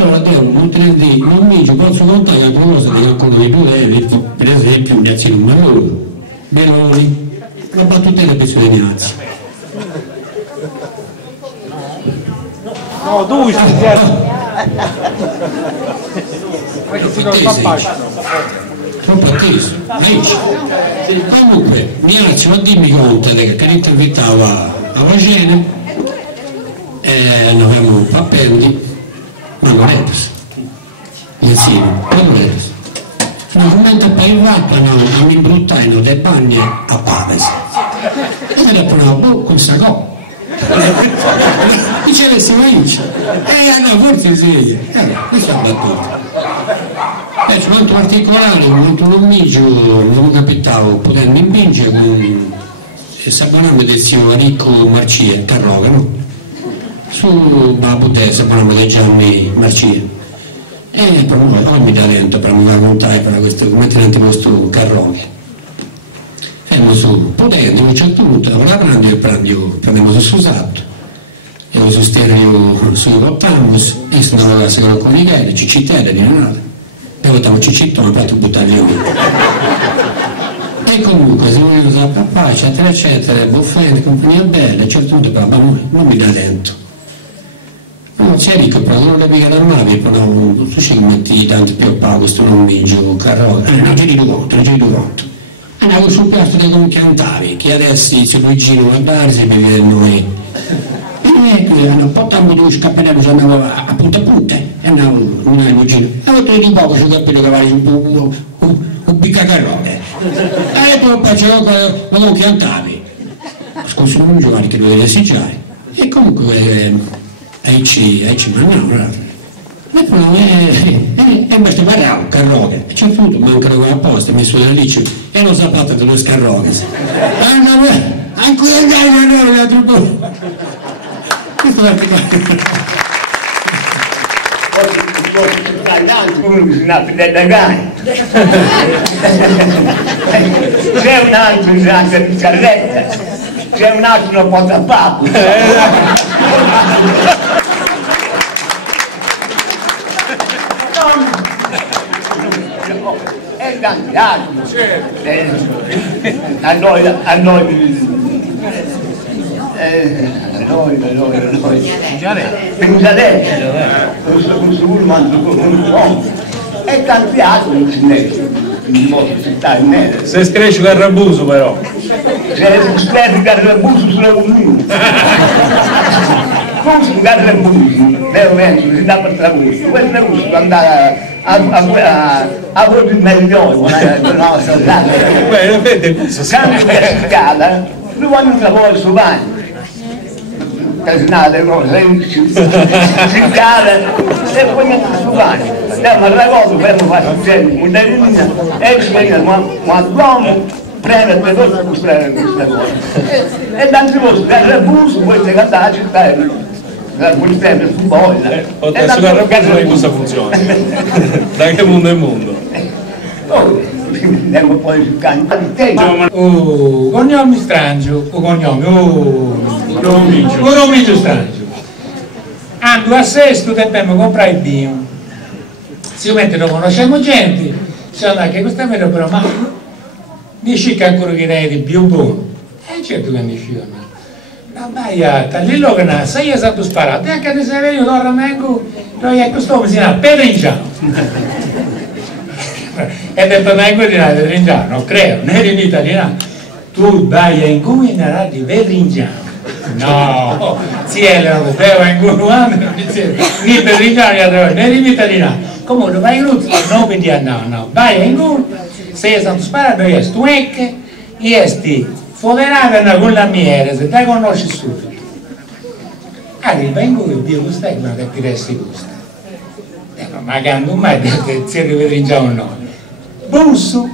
Allora non ti rendi, non dici, posso contare altre cose che qualcuno di tu devi, per esempio un piazzino numero, meloni, la battuta delle persone di Nazzi. No, tu sei troppo atteso, dici. Comunque, Miazzi, non dimmi conto che intervistava a Vagene e non avevamo papelli, ma non è così. Insieme, non è così. Finalmente per il vatto non imbruttaino dei bagni a Pavese. E mi ha detto, no, questa cosa. Diceva si vince. No, forse sì. Questa è la battuta. C'è molto particolare, molto lumigio, non capitavo potendo vincere con il saboname del zio Ricco Marcia, Carroga, no? Su la bottega parliamo di Gianni Marcia. E per noi, ogni talento per mi raccontare per questo, come tenente questo Carroga. Siamo su potendo, a un certo punto, la prendiamo su Susato, e su stereo su Rottamus, e sono la seconda con Michele, Cicitella di Leonardo. E votiamo Cicittone per tu buttare via. E comunque se vogliono usare papà, eccetera eccetera, buffette, compagnia bella, a un certo punto papà non mi dà lento. Non c'è ricco, però non le mica da nave, però tu ci metti tanto più a pago, questo non mangio, carroca, non giri di conto. Andavo sul piatto che non cantavi, che adesso se lui gira una base per vedere noi. E hanno portato due scappellelli, ci andavo a punta, e andavo non avevo giro. Avevo tre di poco sul cappello che vai un biccacarrote. E poi facevo che non cantavi. Scusa, non giocare che lo devi assaggiare. E comunque, ci mangiamo. E poi questo parliamo, carroga. A un certo punto mancano quella posta, messo nella liceo, e lo sapato dello scarroga. Ancora dai, la truppa. Questo è come bisogna aprire da gare. C'è un altro in grande bicicletta, c'è un altro in porta a papo. E tanti altri. A noi. E tanti altri se scresce Carrabuso però se scresce Carrabuso sono un come si Carrabuso veramente si dà per trabuso questo è giusto andare a voi meglio cambio di scala lui quando un lavoro su bagno casinate si cade e poi mette su bagno andiamo a raccolto per fare un genere modellina e ci viene quando l'uomo prende per questa cosa e tanti posti per il bus poi si canta la città la polizia per sul bolla adesso Carrabuso non questa funzione da che mondo è mondo andiamo poi sul cantante cognome strangio o cognome Romigio strangio ando a sesto dobbiamo comprare il vino sicuramente non conosciamo gente si andrà che questa è vero però ma dici che ancora che ne è di più buono e certo che ne dici la baiata lì lo che ne sei esatto sparato e anche se io torno mengo noi è questo si chiama Pedringiano e detto mengo di Pedringiano non credo né in italiano tu vai in cui ne di Pedringiano no si è lo devo in cui ni Pedringiano né in italiano comunque vai in Ruzzi non vediamo no vai in cui sei esatto sparato e stu ecche e sti foderata con la miele se te conosci subito arriva in cui Dio gusta e non ti diresti gusta ma quando mai si rivede già un nome busso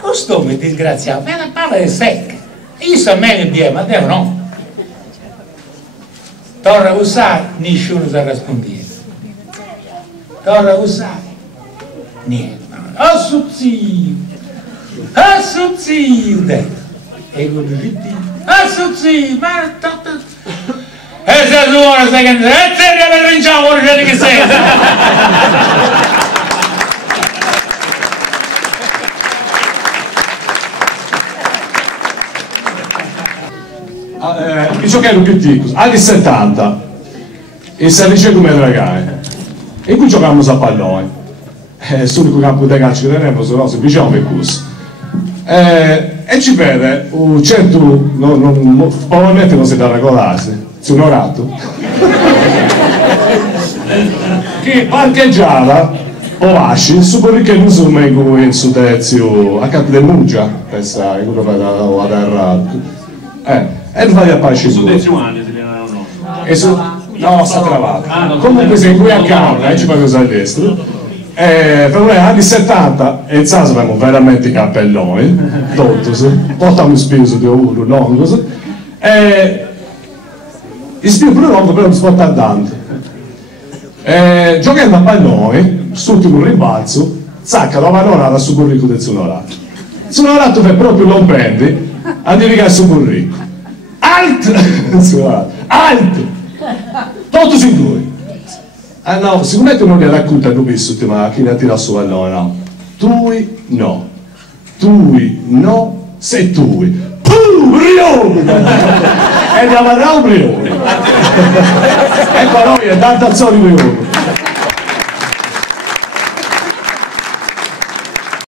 costume disgraziato ma la palla è secca io so meglio di ma te no torna a usare nessuno sa rispondere torna a usare niente assuzzio e con il assuzzio ma e se suona sai che e se ne rinciamo che sei i giocatori più piccoli, anni 70, in San come Dragani, in cui giocavamo a pallone. L'unico campo di calcio che tenevo, se no, semplicemente così. E ci vede un certo, probabilmente non si dà regolarsi, si un orato, che parcheggiava Ovasci, super che non sono mai in su terzo, a capo del Muggia, pensa, in cui va a terra. E non vai a pace su. No, sta travato. Comunque sei qui a casa, ci fai cosa a destra. Per noi anni 70 e in Sasa avevamo veramente i cappelloni, tutti, portavamo speso di uno, no, così. Il spio più lungo però non si porta andando. Giocando a palloni, sull'ultimo rimbalzo, zacca la pallonata su Burrico del Sonorato. Il Sonorato fa proprio non prende, a dedicare su Burrico. Alt! Tutto in due. Ah no, sicuramente non li racconta tu visto ma chi ne ha tirato su pallone, no. Tui no. Tui no, sei tui. Brione! E da Marrao Brione. Ecco noi è tanta azione Brione.